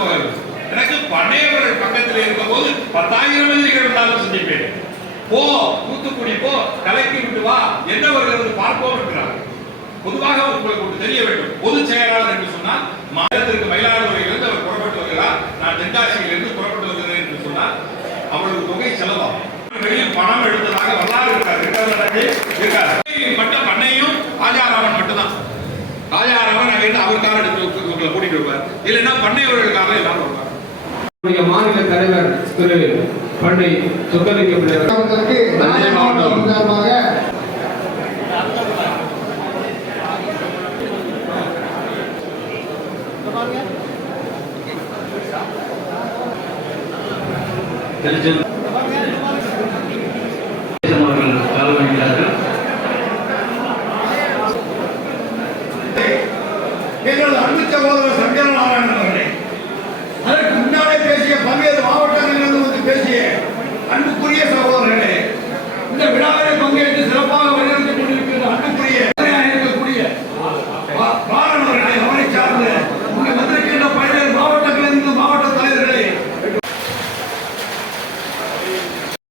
போகிறது. எனக்கு பண்ணையவர்கள் பக்கத்தில் இருக்கும் போது 10,000 எதிரிகள் இருந்தாலும் சந்திப்பேன். போ தூத்துக்குடி போ, கலக்கி விட்டு வா, என்ன வருகிறது பார்ப்போம் இருக்கிறார். பொதுவாக உங்களுக்கு தெரிய வேண்டும், பொதுச் செயலாளர் என்று சொன்னால் மாநிலத்திற்கு மயிலாடுதுறையிலிருந்து அவர் புறப்பட்டு வருகிறார், நான் தென்காசியிலிருந்து புறப்பட்டு வருகிறேன் என்று சொன்னால் அவர்களுக்கு தொகை செலவாகும். வெளியில் பணம் எடுத்ததாக வரலாறு இருக்கார். மட்டும் பண்ணையும் ராஜாராமன் மட்டும்தான். ராஜாராமன் அங்கிருந்து அவர் கார் எடுத்து உங்களை கூட்டிட்டு வருவார், இல்லைன்னா பண்ணையவர்களுக்காக எல்லாரும் வருவார். மாநில தலைவர் திரு பண்ணை சொக்கலிங்க பிள்ளைவர் எங்களது அன்பு சகோதரர் சங்கர நாராயணன் அவர்களே, அதற்கு முன்னாலே பேசிய பல்வேறு மாவட்ட